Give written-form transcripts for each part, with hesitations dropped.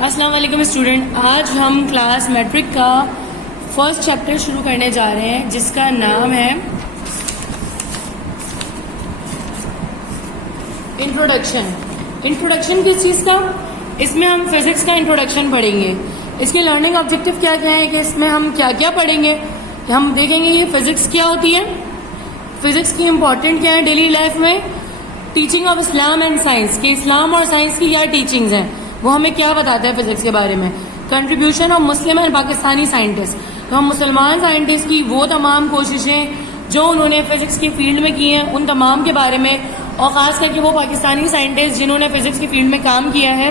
अस्सलाम वालेकुम स्टूडेंट, आज हम क्लास मैट्रिक का फर्स्ट चैप्टर शुरू करने जा रहे हैं जिसका नाम है इंट्रोडक्शन। इंट्रोडक्शन किस चीज़ का? इसमें हम फिजिक्स का इंट्रोडक्शन पढ़ेंगे। इसके लर्निंग ऑब्जेक्टिव क्या क्या है कि इसमें हम क्या क्या पढ़ेंगे। हम देखेंगे कि फिजिक्स क्या होती है, फिजिक्स की इम्पोर्टेंट क्या है डेली लाइफ में, teaching of Islam and science कि इस्लाम और साइंस की क्या टीचिंग्स हैं, वो हमें क्या बताता है फिजिक्स के बारे में, contribution of Muslim and Pakistani scientist, तो हम मुसलमान साइंटिस्ट की वो तमाम कोशिशें जो उन्होंने फिजिक्स की फील्ड में की हैं उन तमाम के बारे में, और ख़ास करके वो पाकिस्तानी साइंटिस्ट जिन्होंने फिजिक्स की फील्ड में काम किया है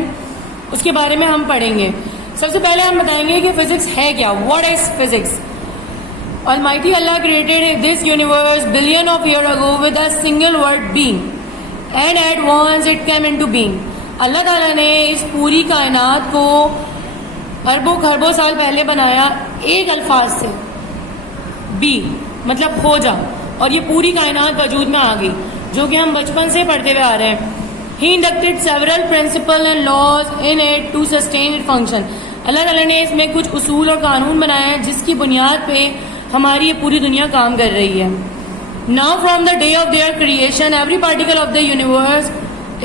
उसके बारे में हम पढ़ेंगे। सबसे पहले हम बताएंगे कि फिजिक्स है क्या, what is physics. Almighty Allah created this universe billion of years ago with a single word being, and at once it came into being. अल्लाह ताला ने इस पूरी कायनात को अरबों खरबों साल पहले बनाया एक अल्फाज से, बी मतलब हो जा, और ये पूरी कायनात वजूद में आ गई जो कि हम बचपन से पढ़ते हुए आ रहे हैं। He inducted several principles and laws in it to sustain its function. अल्लाह ताला ने इसमें कुछ उसूल और कानून बनाए हैं जिसकी बुनियाद पे हमारी ये पूरी दुनिया काम कर रही है। Now from the day of their creation, every particle of the universe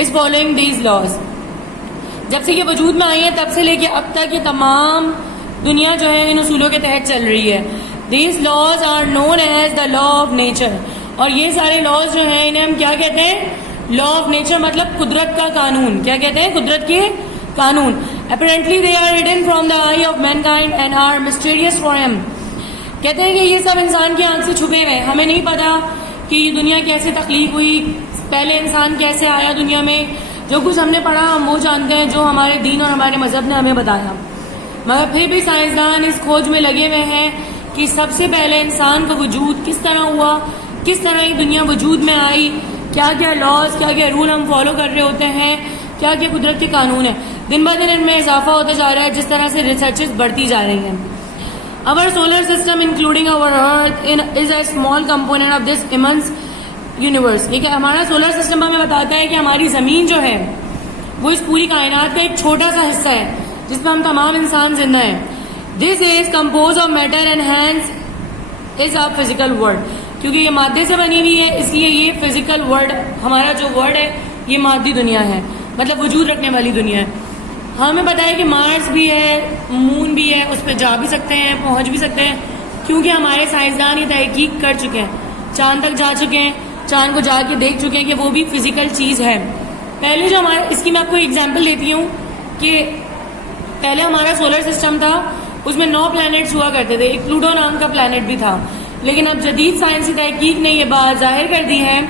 is following these laws. जब से ये वजूद में आई है तब से लेके अब तक ये तमाम दुनिया जो है इन उसूलों के तहत चल रही है। These laws are known as the law of nature. और ये सारे लॉज जो हैं इन्हें हम क्या कहते हैं? लॉ ऑफ नेचर मतलब कुदरत का कानून। क्या कहते हैं? कुदरत के कानून। Apparently they are hidden from the eye of mankind and are mysterious for him. कहते हैं कि ये सब इंसान की आंख से छुपे हुए हैं, हमें नहीं पता कि ये दुनिया कैसे तख्लीक हुई, पहले इंसान कैसे आया दुनिया में। जो कुछ हमने पढ़ा हम वो जानते हैं जो हमारे दीन और हमारे मजहब ने हमें बताया, मगर फिर भी साइंसदान इस खोज में लगे हुए हैं कि सबसे पहले इंसान का वजूद किस तरह हुआ, किस तरह ये दुनिया वजूद में आई, क्या क्या लॉज क्या क्या रूल हम फॉलो कर रहे होते हैं, क्या क्या कुदरत के कानून है। दिन ब दिन इनमें इजाफा होता जा रहा है जिस तरह से रिसर्चेस बढ़ती जा रही हैं। Our solar system, including our Earth, is a small component of this immense universe. ठीक है, हमारा सोलर सिस्टम हमें बताता है कि हमारी ज़मीन जो है वो इस पूरी कायनात का एक छोटा सा हिस्सा है जिसमें हम तमाम इंसान जिंदा हैं। This is composed of matter and hence is a physical world. क्योंकि ये मादे से बनी हुई है इसलिए ये फिजिकल वर्ल्ड, हमारा जो वर्ल्ड है ये मादी दुनिया है, मतलब वजूद रखने वाली दुनिया है। हमें पता है कि मार्स भी है, मून भी है, उस पर जा भी सकते हैं, पहुंच भी सकते हैं, क्योंकि हमारे साइंसदान ये तहकीक कर चुके हैं, चांद तक जा चुके हैं, चांद को जाके देख चुके हैं कि वो भी फिजिकल चीज़ है। पहले जो हमारा, इसकी मैं आपको एग्जांपल देती हूँ कि पहले हमारा सोलर सिस्टम था, उसमें 9 प्लैनेट्स हुआ करते थे, एक प्लूटो नाम का प्लैनेट भी था। लेकिन अब जदीद साइंसी तहकीक ने यह बात जाहिर कर दी है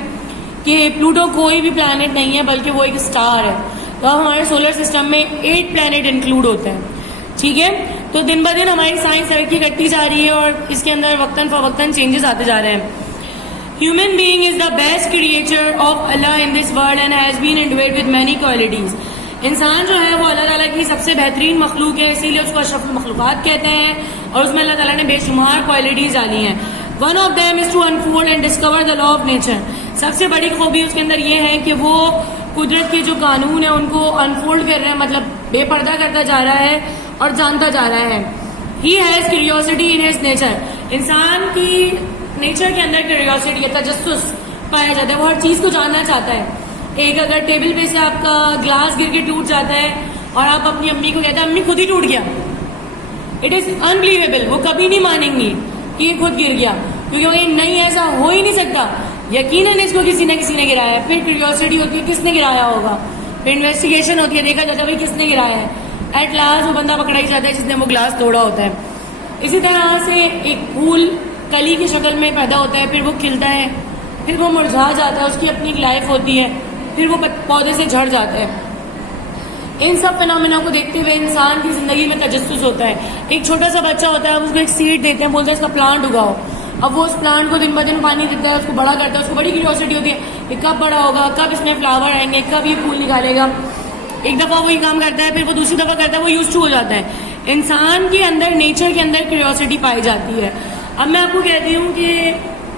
कि प्लूटो कोई भी प्लैनेट नहीं है बल्कि वो एक स्टार है। तो हमारे सोलर सिस्टम में 8 प्लैनेट इंक्लूड होते हैं। ठीक है, तो दिन ब दिन हमारी साइंस तरक्की करती जा रही है और इसके अंदर वक्तन फवक्तन चेंजेस आते जा रहे हैं। Human being is the best creature of Allah in this world and has been endowed with many qualities. इंसान जो है वो अल्लाह ताला की सबसे बेहतरीन मखलूक है, इसीलिए उसको अशरफुल मखलूकात कहते हैं और उसमें अल्लाह ताला ने बेशुमार क्वालिटीज डाली हैं। One of them is to unfold and discover the law of nature. सबसे बड़ी खूबी उसके अंदर ये है कि वो कुदरत के जो कानून है उनको अनफोल्ड कर रहा है, मतलब बेपर्दा करता जा रहा है और जानता जा रहा है। He has curiosity in his nature. इंसान की नेचर के अंदर क्यूरियोसिटी है, तजस्सुस पाया जाता है, वो हर चीज को जानना चाहता है। एक अगर टेबल पे से आपका ग्लास गिर के टूट जाता है और आप अपनी अम्मी को कहते हैं अम्मी खुद ही टूट गया, इट इज अनबिलीवेबल, वो कभी नहीं मानेंगी कि ये खुद गिर गया, क्योंकि वो नहीं ऐसा हो ही नहीं सकता, यकीनन इसको किसी न किसी ने गिराया है। फिर क्यूरियोसिटी होती है किसने गिराया होगा, फिर इन्वेस्टिगेशन होती है, देखा जाता है भाई किसने गिराया है। एट लास्ट वो बंदा पकड़ा ही जाता है जिसने वो ग्लास तोड़ा होता है। इसी तरह से एक फूल कली की शक्ल में पैदा होता है, फिर वो खिलता है, फिर वो मुरझा जाता है, उसकी अपनी एक लाइफ होती है, फिर वो पौधे से झड़ जाता है। इन सब फिनोमेना को देखते हुए इंसान की जिंदगी में तजस्सुस होता है। एक छोटा सा बच्चा होता है, उसको एक सीड देते हैं, बोलते हैं इसका प्लांट उगाओ। अब वो उस प्लांट को दिन ब दिन पानी देता है, उसको बड़ा करता है, उसको बड़ी क्यूरियोसिटी होती है ये कब बड़ा होगा, कब इसमें फ्लावर आएंगे, कब ये फूल निकालेगा। एक दफ़ा वो ये काम करता है, फिर वो दूसरी दफ़ा करता है, वो यूज्ड टू हो जाता है। इंसान के अंदर, नेचर के अंदर क्यूरियोसिटी पाई जाती है। अब मैं आपको कहती हूँ कि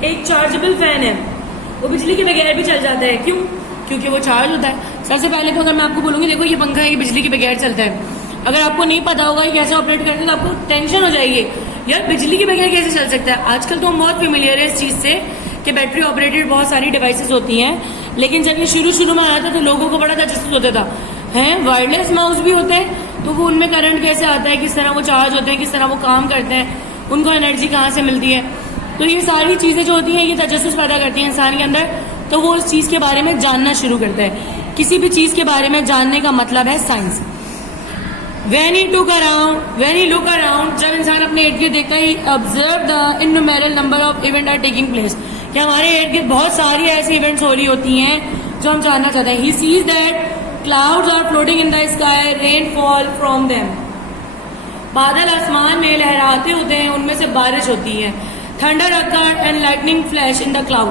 एक चार्जेबल फैन है, वो बिजली के बगैर भी चल जाता है। क्यों? क्योंकि वो चार्ज होता है। सबसे पहले तो अगर मैं आपको बोलूँगी देखो ये पंखा है, ये बिजली के बगैर चलता है, अगर आपको नहीं पता होगा कि कैसे ऑपरेट करते हैं तो आपको टेंशन हो जाएगी, यार बिजली के बगैर कैसे चल सकता है। आजकल तो हम बहुत फेमिलियर है इस चीज़ से कि बैटरी ऑपरेटेड बहुत सारी डिवाइसेस होती हैं, लेकिन जब ये शुरू में आया था तो लोगों को बड़ा तजस्सुस होता था, हैं वायरलेस माउस भी होते हैं तो वो उनमें करंट कैसे आता है, किस तरह वो चार्ज होते हैं, किस तरह वो काम करते हैं, उनको एनर्जी कहाँ से मिलती है। तो ये सारी चीज़ें जो होती हैं ये तजस्सुस पैदा करती हैं इंसान के अंदर, तो वो उस चीज़ के बारे में जानना शुरू करता है। किसी भी चीज़ के बारे में जानने का मतलब है science. When he look around, जब इंसान अपने इर्द गिर्द देखता है, observe the innumerable number of events are taking place, कि हमारे इर्द गिर्द बहुत सारी ऐसी इवेंट्स हो रही होती हैं जो हम जानना चाहते हैं। He sees that clouds are floating in the sky, rain fall from them, बादल आसमान में लहराते होते हैं, उनमें से बारिश होती है। Thunder occur and lightning flash in the cloud,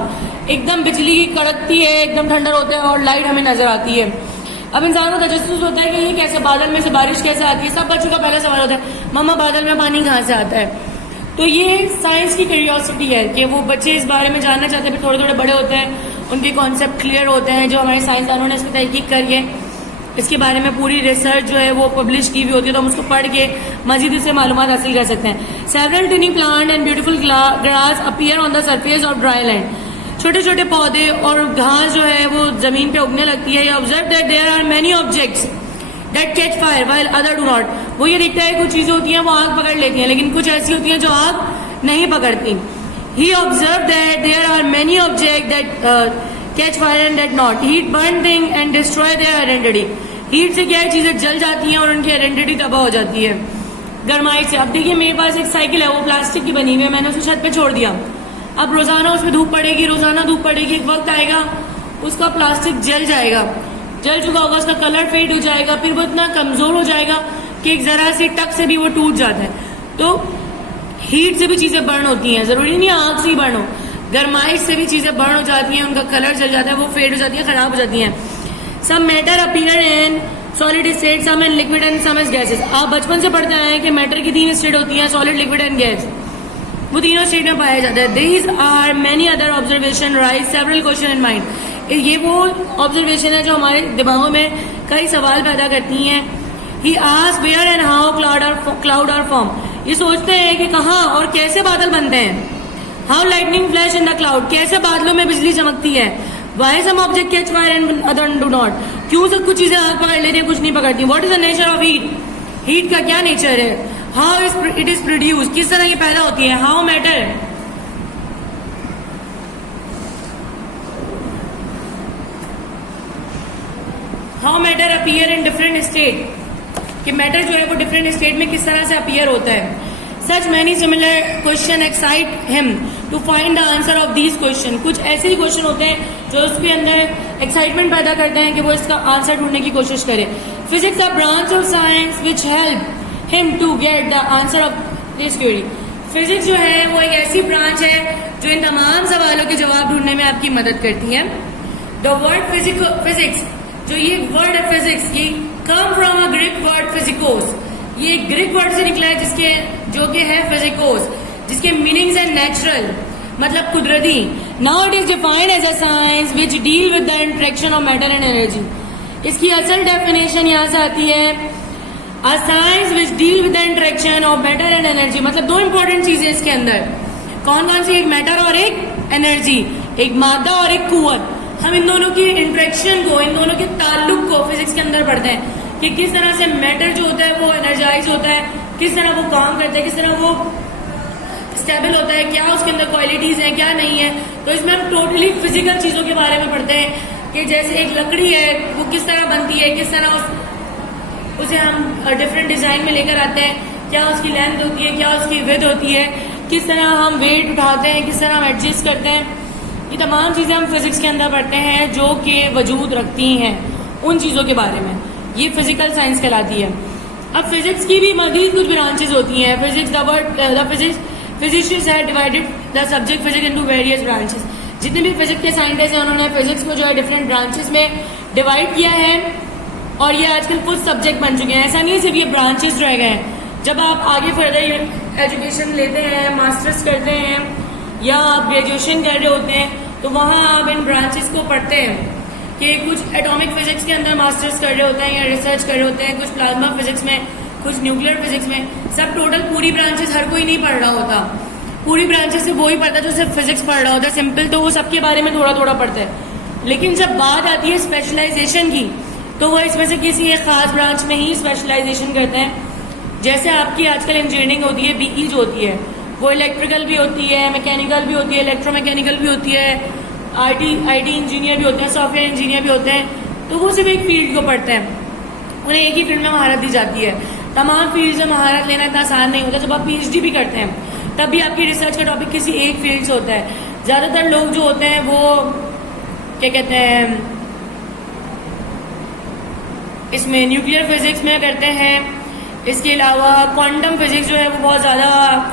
एकदम बिजली कड़कती है, एकदम ठंडर होता है और लाइट हमें नजर आती है। अब इंसान को तजस्सुस होता है कि ये कैसे, बादल में से बारिश कैसे आती है। सब बच्चों का पहला सवाल होता है, मम्मा बादल में पानी कहाँ से आता है। तो ये साइंस की क्यूरियोसिटी है कि वो बच्चे इस बारे में जानना चाहते हैं, फिर थोड़े थोड़े बड़े होते हैं, उनके कॉन्सेप्ट क्लियर होते हैं, जो हमारे साइंसदानों ने इसकी तहकीक करिए, इसके बारे में पूरी रिसर्च जो है वो पब्लिश की हुई होती है, तो हम उसको पढ़ के मजीद इससे मालूमात हासिल कर सकते हैं। Several टिनी plant and beautiful grass appear on the surface of dry land, छोटे छोटे पौधे और घास जो है वो जमीन पे उगने लगती है। Observe that there are many objects that catch fire while other do not, वो ये देखता है कुछ चीजें होती हैं वो आग पकड़ लेती हैं, लेकिन कुछ ऐसी होती हैं जो आग नहीं पकड़ती। He observe that there are many object that catch fire and that not, heat burn thing and destroy their identity, heat से क्या है चीजें जल जाती हैं और उनकी आइडेंटिटी तबाह हो जाती है गर्माई से। अब देखिए मेरे पास एक साइकिल है, वो प्लास्टिक की बनी हुई है, मैंने उसे छत पे छोड़ दिया। अब रोजाना उसमें धूप पड़ेगी, रोजाना धूप पड़ेगी, एक वक्त आएगा उसका प्लास्टिक जल जाएगा, जल चुका होगा, उसका कलर फेड हो जाएगा, फिर वो इतना कमजोर हो जाएगा कि एक जरा सी टक से भी वो टूट जाता है। तो हीट से भी चीजें बर्न होती हैं, जरूरी नहीं आग से ही बर्न हो, गर्माइश से भी चीजें बर्न हो जाती हैं, उनका कलर जल जाता है, वो फेड हो जाती है, खराब हो जाती हैं। Some matter appear in solid state, some in liquid and some as gases. आप बचपन से पढ़ते आए हैं कि मैटर की 3 स्टेट होती हैं, सॉलिड, लिक्विड एंड गैस, वो तीनों स्टेट में पाया जाता है। These are many other observation raise several question in mind, ये वो ऑब्जर्वेशन है जो हमारे दिमागों में कई सवाल पैदा करती हैं। He asks where and how cloud are formed, ये सोचते हैं कि कहाँ और कैसे बादल बनते हैं। How lightning flash in the cloud, कैसे बादलों में बिजली चमकती है। Why some object catch fire and other do not, क्यों सब कुछ चीजें आग पकड़ लेती हैं कुछ नहीं पकड़ती। What is the nature of heat, heat का क्या नेचर है। हाउ इट इज प्रोड्यूस, किस तरह ये पैदा होती है। How matter, how matter appear in different state, कि मैटर जो है वो डिफरेंट स्टेट में किस तरह से अपीयर होता है। Such many similar question excite him to find the answer of these question, कुछ ऐसे ही क्वेश्चन होते हैं जो उसके अंदर एक्साइटमेंट पैदा करते हैं कि वो इसका आंसर ढूंढने की कोशिश करे। Physics a branch of science which help him to get the answer of this query, physics जो है वो एक ऐसी ब्रांच है जो इन तमाम सवालों के जवाब ढूंढने में आपकी मदद करती है। द वर्ड फिजिक्स, जो ये वर्ड है फिजिक्स, ये come from a Greek word physikos, ये ग्रीक वर्ड से निकला है जिसके जो कि है फिजिकोस, जिसके मीनिंग्स है नेचुरल, मतलब कुदरती। Now it is defined as a science which deal with the interaction of matter and energy, इसकी असल डेफिनेशन यहाँ से आती है A science which deal with the interaction of matter and energy, मतलब दो इंपॉर्टेंट चीजें इसके अंदर, कौन कौन सी, एक मैटर और एक एनर्जी, एक मादा और एक कुव्वत। हम इन दोनों की इंटरेक्शन को, इन दोनों के ताल्लुक को फिजिक्स के अंदर पढ़ते हैं कि किस तरह से मैटर जो होता है वो एनर्जाइज होता है, किस तरह वो काम करता है, किस तरह वो स्टेबल होता है, क्या उसके अंदर क्वालिटीज हैं क्या नहीं है। तो इसमें हम टोटली फिजिकल चीजों के बारे में पढ़ते हैं कि जैसे एक लकड़ी है वो किस तरह बनती है, किस तरह उसे हम डिफरेंट डिजाइन में लेकर आते हैं, क्या उसकी लेंथ होती है, क्या उसकी विड्थ होती है, किस तरह हम वेट उठाते हैं, किस तरह हम एडजस्ट करते हैं। ये तमाम चीजें हम फिजिक्स के अंदर पढ़ते हैं जो कि वजूद रखती हैं उन चीजों के बारे में, ये फिजिकल साइंस कहलाती है। अब फिजिक्स की भी मजीद कुछ ब्रांचेस होती हैं। Physics the physicians have divided the subject physics into various branches, जितने भी फिजिक्स के साइंटिस्ट हैं उन्होंने फिजिक्स को जो है डिफरेंट ब्रांचेस में डिवाइड किया है और ये आजकल कुछ सब्जेक्ट बन चुके हैं। ऐसा नहीं है सिर्फ ये ब्रांचेस रह गए हैं। जब आप आगे फर्दर एजुकेशन लेते हैं, मास्टर्स करते हैं या आप ग्रेजुएशन कर रहे होते हैं तो वहाँ आप इन ब्रांचेस को पढ़ते हैं कि कुछ एटॉमिक फिजिक्स के अंदर मास्टर्स कर रहे होते हैं या रिसर्च कर रहे होते हैं, कुछ प्लाज्मा फिजिक्स में कुछ न्यूक्लियर फिजिक्स में, सब टोटल पूरी ब्रांचेस हर कोई नहीं पढ़ रहा होता, पूरी ब्रांचेस से वो ही पढ़ता जो सिर्फ फिजिक्स पढ़ रहा होता है सिंपल, तो वो सबके बारे में थोड़ा थोड़ा पढ़ता है। लेकिन जब बात आती है स्पेशलाइजेशन की तो वो इसमें से किसी एक खास ब्रांच में ही स्पेशलाइजेशन करते हैं। जैसे आपकी आजकल इंजीनियरिंग होती है, बीई जो होती है वो इलेक्ट्रिकल भी होती है, मैकेनिकल भी होती है, इलेक्ट्रोमैकेनिकल भी होती है, आईटी इंजीनियर भी होते हैं, सॉफ्टवेयर इंजीनियर भी होते हैं, तो वो सिर्फ एक फील्ड को पढ़ते हैं, उन्हें एक ही फील्ड में महारत दी जाती है। तमाम फील्ड में महारत लेना इतना आसान नहीं होता। जब आप पीएचडी भी करते हैं तब भी आपकी रिसर्च का टॉपिक किसी एक फील्ड से होता है। ज्यादातर लोग जो होते हैं वो क्या कहते हैं, इसमें न्यूक्लियर फिजिक्स में करते हैं। इसके अलावा क्वांटम फिजिक्स जो है वो बहुत ज्यादा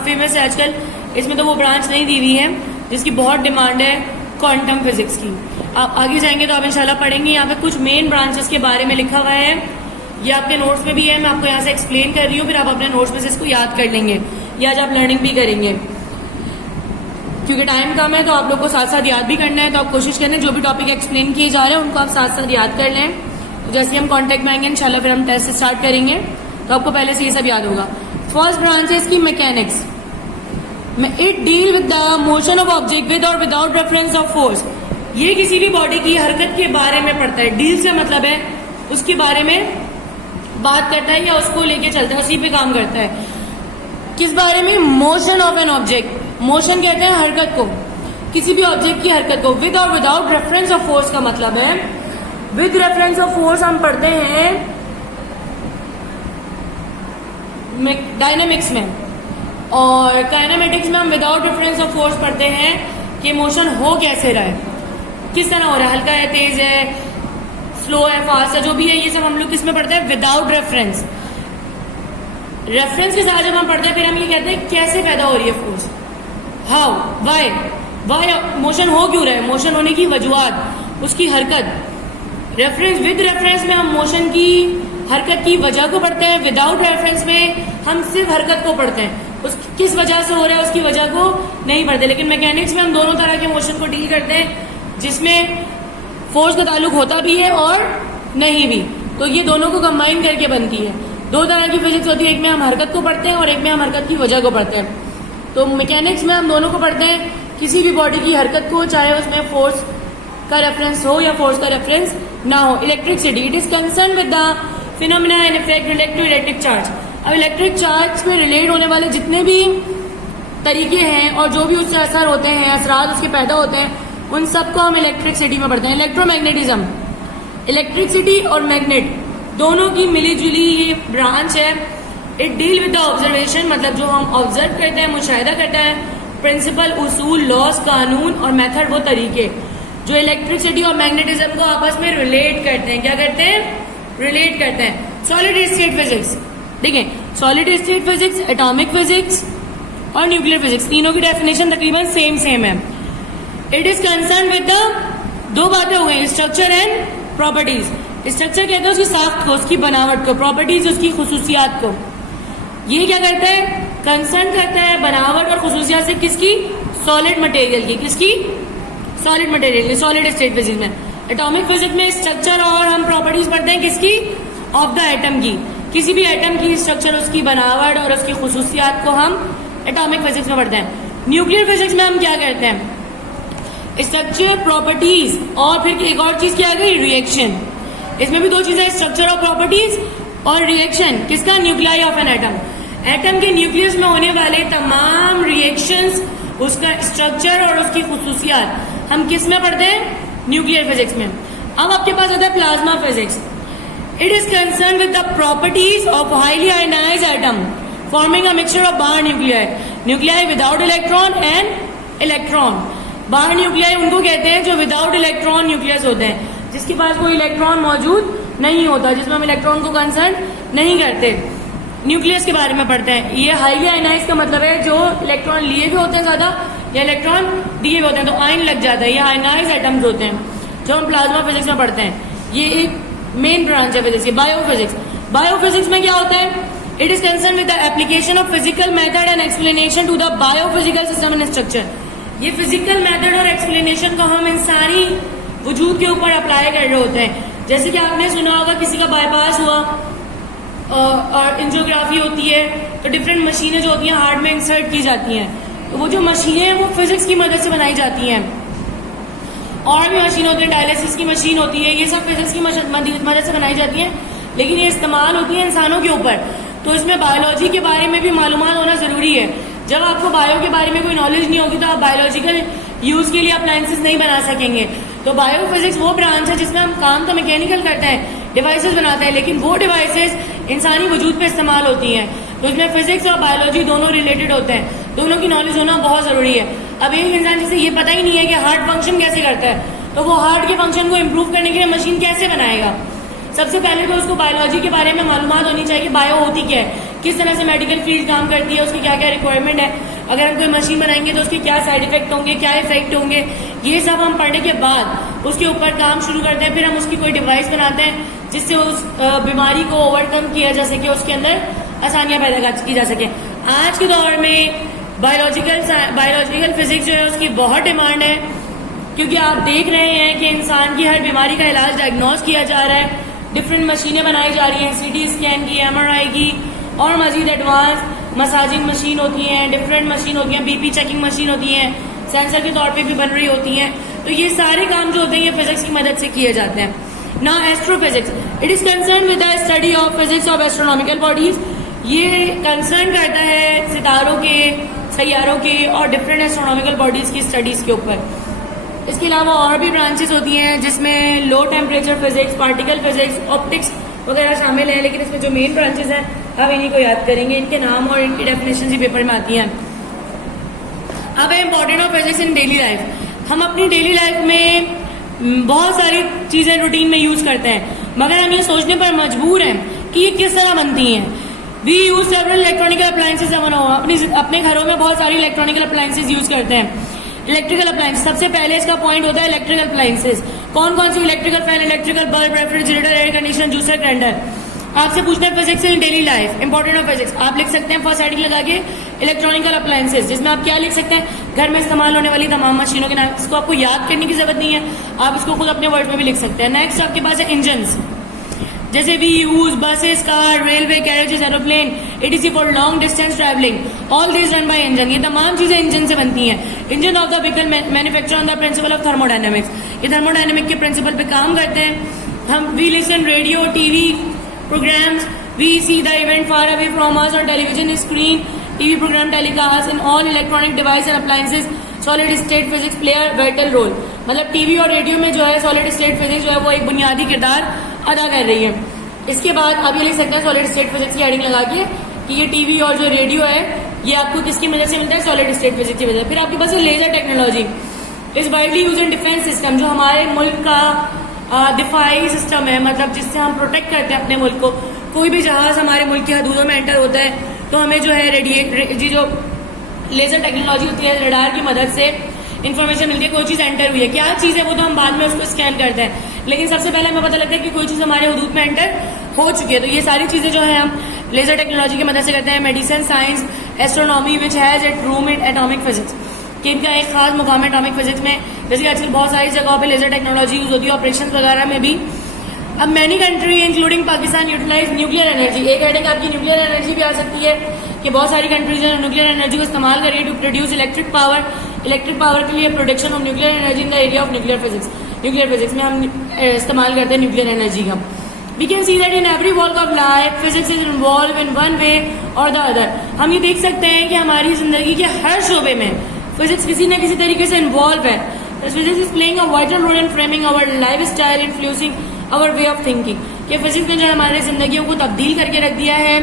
फेमस है आजकल, इसमें तो वो ब्रांच नहीं दी हुई है जिसकी बहुत डिमांड है क्वांटम फिजिक्स की। आप आगे जाएंगे तो आप इंशाल्लाह पढ़ेंगे। यहाँ पे कुछ मेन ब्रांचेस के बारे में लिखा हुआ है, ये आपके नोट्स में भी है, मैं आपको यहाँ से एक्सप्लेन कर रही हूँ, फिर आप अपने नोट्स में से इसको याद कर लेंगे या आज आप लर्निंग भी करेंगे। क्योंकि टाइम कम है तो आप लोग को साथ साथ याद भी करना है, तो आप कोशिश करें जो भी टॉपिक एक्सप्लेन किए जा रहे हैं उनको आप साथ साथ याद कर लें। तो जैसे हम कॉन्टेक्ट में आएंगे इंशाल्लाह फिर हम टेस्ट स्टार्ट करेंगे तो आपको पहले से ये सब याद होगा। फर्स्ट ब्रांच है इसकी mechanics. It deal with the motion of object with और विदाउट रेफरेंस ऑफ फोर्स। ये किसी भी बॉडी की हरकत के बारे में पढ़ता है। डील से मतलब है उसके बारे में बात करता है या उसको लेके चलता है, उसी पे काम करता है। किस बारे में? Motion of an object. Motion कहते हैं हरकत को, किसी भी ऑब्जेक्ट की हरकत को। विद और विदाउट रेफरेंस ऑफ फोर्स का मतलब है, विद रेफरेंस ऑफ फोर्स हम पढ़ते हैं डायनेमिक्स में, और काइनेमेटिक्स में हम विदाउट रेफरेंस ऑफ फोर्स पढ़ते हैं कि मोशन हो कैसे रहा है, किस तरह हो रहा है, हल्का है, तेज है, स्लो है, फास्ट है, जो भी है, ये सब हम लोग किस में पढ़ते हैं? Without reference. रेफरेंस के साथ जब हम पढ़ते हैं फिर हम ये कहते हैं कैसे पैदा हो रही है फोर्स, हाउ, वाई मोशन हो क्यों रहा है, मोशन होने की वजूहात, उसकी हरकत। रेफरेंस, विद रेफरेंस में हम मोशन की हरकत की वजह को पढ़ते हैं, विदाउट रेफरेंस में हम सिर्फ हरकत को पढ़ते हैं, उस किस वजह से हो रहा है उसकी वजह को नहीं पढ़ते। लेकिन मैकेनिक्स में हम दोनों तरह के मोशन को डील करते हैं, जिसमें फोर्स का ताल्लुक होता भी है और नहीं भी, तो ये दोनों को कंबाइन करके बनती है। दो तरह की फिजिक्स होती है, एक में हम हरकत को पढ़ते हैं और एक में हम हरकत की वजह को पढ़ते हैं। तो मैकेनिक्स में हम दोनों को पढ़ते हैं, किसी भी बॉडी की हरकत को, चाहे उसमें फोर्स का रेफरेंस हो या फोर्स का रेफरेंस ना हो। Electricity, it is concern with the phenomena and effect related to electric charge. अब इलेक्ट्रिक चार्ज में रिलेट होने वाले जितने भी तरीके हैं और जो भी उससे असर होते हैं, असरात उसके पैदा होते हैं, उन सबको हम इलेक्ट्रिसिटी में पढ़ते हैं। इलेक्ट्रोमैग्नेटिज्म, इलेक्ट्रिसिटी और मैग्नेट दोनों की मिली जुली ये ब्रांच है। It deal with the observation, मतलब जो हम ऑब्जर्व करते हैं, मुशाहिदा करते हैं, प्रिंसिपल, उसूल, लॉज, कानून और मेथड, वो तरीके जो इलेक्ट्रिसिटी और मैग्नेटिज्म को आपस में रिलेट करते हैं। क्या करते हैं? रिलेट करते हैं। सॉलिड स्टेट फिजिक्स, देखिए solid state physics, atomic physics और न्यूक्लियर फिजिक्स, तीनों की डेफिनेशन तकरीबन सेम है। It is concern with the, दो बातें हो गई, स्ट्रक्चर एंड प्रॉपर्टीज। स्ट्रक्चर कहते हैं उसकी साख्त को, उसकी बनावट को, प्रॉपर्टीज उसकी खुसूसियात को। ये क्या करता है? कंसर्न करता है बनावट और खुसूसियात से किसकी? सॉलिड मटेरियल की। किसकी? सॉलिड मटेरियल की, सॉलिड स्टेट फिजिक्स में। एटॉमिक फिजिक्स में स्ट्रक्चर और हम प्रॉपर्टीज पढ़ते हैं किसकी? ऑफ द एटम की। किसी भी एटम की स्ट्रक्चर, उसकी बनावट और उसकी खुसूसियात को हम एटॉमिक फिजिक्स में पढ़ते हैं। न्यूक्लियर फिजिक्स में हम क्या करते हैं? स्ट्रक्चर, प्रॉपर्टीज और फिर एक और चीज क्या आ गई? रिएक्शन। इसमें भी दो चीजें, स्ट्रक्चर और प्रॉपर्टीज और रिएक्शन। किसका? Nuclei of an atom. Atom के न्यूक्लियस में होने वाले तमाम रिएक्शंस, उसका स्ट्रक्चर और उसकी खुसूसियात हम किस में पढ़ते हैं? न्यूक्लियर फिजिक्स में। अब आपके पास आता है plasma physics. It is concern with the properties of highly ionized atom forming a mixture of bare nuclei, nuclei without electron and electron. Bare nuclei उनको कहते हैं जो विदाउट इलेक्ट्रॉन न्यूक्लियस होते हैं, जिसके पास कोई इलेक्ट्रॉन मौजूद नहीं होता, जिसमें हम इलेक्ट्रॉन को कंसर्न नहीं करते। न्यूक्लियस के बारे में पढ़ते हैं। ये हाईली आयनाइज का मतलब है जो इलेक्ट्रॉन लिए भी होते हैं ज्यादा या इलेक्ट्रॉन दिए भी होते हैं, तो आयन लग जाता है। ये आयनाइज एटम्स होते हैं जो हम प्लाज्मा फिजिक्स में पढ़ते हैं। ये एक मेन ब्रांच है फिजिक्स की। बायोफिजिक्स, बायोफिजिक्स में क्या होता है? It is concern with the application of physical method and explanation to the biophysical system and structure. ये फिजिकल मेथड और एक्सप्लेनेशन को हम इंसानी वजूद के ऊपर अप्लाई कर रहे होते हैं। जैसे कि आपने सुना होगा किसी का बाईपास हुआ और एंजियोग्राफी होती है, तो डिफरेंट मशीनें जो होती हैं हार्ट में इंसर्ट की जाती हैं, तो वो जो मशीनें हैं वो फिजिक्स की मदद से बनाई जाती हैं। और भी मशीन होती है, डायलिसिस की मशीन होती है, ये सब फिजिक्स की मदद से बनाई जाती हैं, लेकिन ये इस्तेमाल होती है इंसानों के ऊपर। तो इसमें बायोलॉजी के बारे में भी मालूमात होना जरूरी है। जब आपको बायो के बारे में कोई नॉलेज नहीं होगी तो आप बायोलॉजिकल यूज के लिए अप्लायंसेस नहीं बना सकेंगे। तो बायो फिजिक्स वो ब्रांच है जिसमें हम काम तो मैकेनिकल करते हैं, डिवाइसेस बनाते हैं, लेकिन वो डिवाइसेस इंसानी वजूद पे इस्तेमाल होती हैं। तो इसमें फिजिक्स और बायोलॉजी दोनों रिलेटेड होते हैं, दोनों की नॉलेज होना बहुत जरूरी है। अब एक इंसान जिसे ये पता ही नहीं है कि हार्ट फंक्शन कैसे करता है, तो वो हार्ट के फंक्शन को इम्प्रूव करने के लिए मशीन कैसे बनाएगा? सबसे पहले तो उसको बायोलॉजी के बारे में मालूमात होनी चाहिए कि बायो होती क्या है, किस तरह से मेडिकल फील्ड काम करती है, उसकी क्या क्या रिक्वायरमेंट है, अगर हम कोई मशीन बनाएंगे तो उसके क्या साइड इफेक्ट होंगे, क्या इफेक्ट होंगे, ये सब हम पढ़ने के बाद उसके ऊपर काम शुरू करते हैं। फिर हम उसकी कोई डिवाइस बनाते हैं जिससे उस बीमारी को ओवरकम किया जा सके, उसके अंदर आसानियां पैदा की जा सके। आज के दौर में बायोलॉजिकल फिजिक्स जो है उसकी बहुत डिमांड है, क्योंकि आप देख रहे हैं कि इंसान की हर बीमारी का इलाज डायग्नोज किया जा रहा है, डिफरेंट मशीनें बनाई जा रही हैं, सीटी स्कैन की, MRI की, और मजीद एडवांस मसाजिंग मशीन होती हैं, डिफरेंट मशीन होती हैं, BP चेकिंग मशीन होती हैं, सेंसर के तौर पे भी बन रही होती हैं। तो ये सारे काम जो होते हैं ये फिजिक्स की मदद से किए जाते हैं। ना astrophysics, it is concern with the study of physics of astronomical bodies. ये कंसर्न करता है सितारों के, सैयारों के और डिफरेंट एस्ट्रोनॉमिकल बॉडीज की स्टडीज के ऊपर। इसके अलावा और भी ब्रांचेस होती हैं जिसमें low temperature physics, particle physics, optics वगैरह शामिल हैं, लेकिन इसमें जो मेन ब्रांचेस हैं अब इन्हीं को याद करेंगे, इनके नाम और इनकी डेफिनेशन भी पेपर में आती हैं। अब है important of physics in daily life. हम अपनी डेली लाइफ में बहुत सारी चीजें रूटीन में यूज करते हैं, मगर हम ये सोचने पर मजबूर हैं कि ये किस तरह बनती हैं। We use several electronical appliances, अपने घरों में बहुत सारी इलेक्ट्रॉनिकल अप्लायंसेज यूज करते हैं। इलेक्ट्रिकल अप्लायंस, सबसे पहले इसका पॉइंट होता है इलेक्ट्रिकल अप्लायंसेज। कौन कौन सी? Electrical fan, electrical bulb, refrigerator, air conditioner, juicer, grinder. आपसे पूछना है physics in daily life, important of physics. आप लिख सकते हैं फर्स्ट हेडिंग लगा के इलेक्ट्रॉनिकल अप्लायंसेज, जिसमें आप क्या लिख सकते हैं? घर में इस्तेमाल होने वाली तमाम मशीनों के नाम। इसको आपको याद करने की जरूरत नहीं है, आप इसको खुद अपने वर्ड में भी लिख सकते हैं। नेक्स्ट आपके पास है इंजन्स, जैसे we use buses, car, railway, carriages, aeroplane, etc for long distance travelling, all this run by engine. ये तमाम चीजें इंजन से बनती हैं। Engine of the vehicle manufacture on the principle of thermodynamics, ये थर्मोडायनेमिक के प्रिंसिपल पे काम करते हैं। हम we listen radio, TV programmes, we see the event far away from us on television screen, TV programme telecast in all electronic device and appliances solid state physics play a vital role. मतलब TV और radio में जो है solid state physics जो है वो एक बुनियादी किरदार अदा कर रही है। इसके बाद आप ये लिख सकते हैं सॉलिड स्टेट फिजिक्स की हेडिंग लगा के कि ये टीवी और जो रेडियो है ये आपको किसकी वजह से मिलता है? सॉलिड स्टेट फिजिक्स की वजह से। फिर आपके पास है laser technology, is widely use in defence system, जो हमारे मुल्क का दिफाई सिस्टम है, मतलब जिससे हम प्रोटेक्ट करते हैं अपने मुल्क को। कोई भी जहाज हमारे मुल्क की हदूदों में एंटर होता है तो हमें जो है जो लेजर टेक्नोलॉजी होती है, रडार की मदद से इन्फॉर्मेशन मिलती है कोई चीज एंटर हुई है। क्या चीज है वो तो हम बाद में उसको स्कैन करते हैं, लेकिन सबसे पहले हमें पता लगता है कि कोई चीज हमारे हदूद में एंटर हो चुकी है। तो ये सारी चीजें जो है हम लेजर टेक्नोलॉजी की मदद से करते हैं। Medicine, science, astronomy which has it room in atomic physics, कि इनका एक खास मुकाम है एटॉमिक फिजिक्स में। जैसे आजकल बहुत सारी जगहों पे लेजर टेक्नोलॉजी यूज होती है, ऑपरेशन वगैरह में भी। अब many country including Pakistan utilize nuclear energy, एक हेडिंग आपकी न्यूक्लियर एनर्जी भी आ सकती है कि बहुत सारी कंट्रीज न्यूक्लियर एनर्जी को इस्तेमाल कर रही है to produce electric power. Electric power के लिए production of nuclear energy in the area of nuclear physics, nuclear physics में हम इस्तेमाल करते हैं न्यूक्लियर एनर्जी का। We can see that in every walk of life physics is involve in one way और the other. हम ये देख सकते हैं कि हमारी जिंदगी के हर शोबे में फिजिक्स किसी न किसी तरीके से इन्वॉल्व है। Physics is playing a vital role in framing our life style, influencing our way of thinking. कि फिजिक्स ने जो हमारी जिंदगियों को तब्दील करके रख दिया है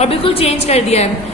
और बिल्कुल चेंज कर दिया है।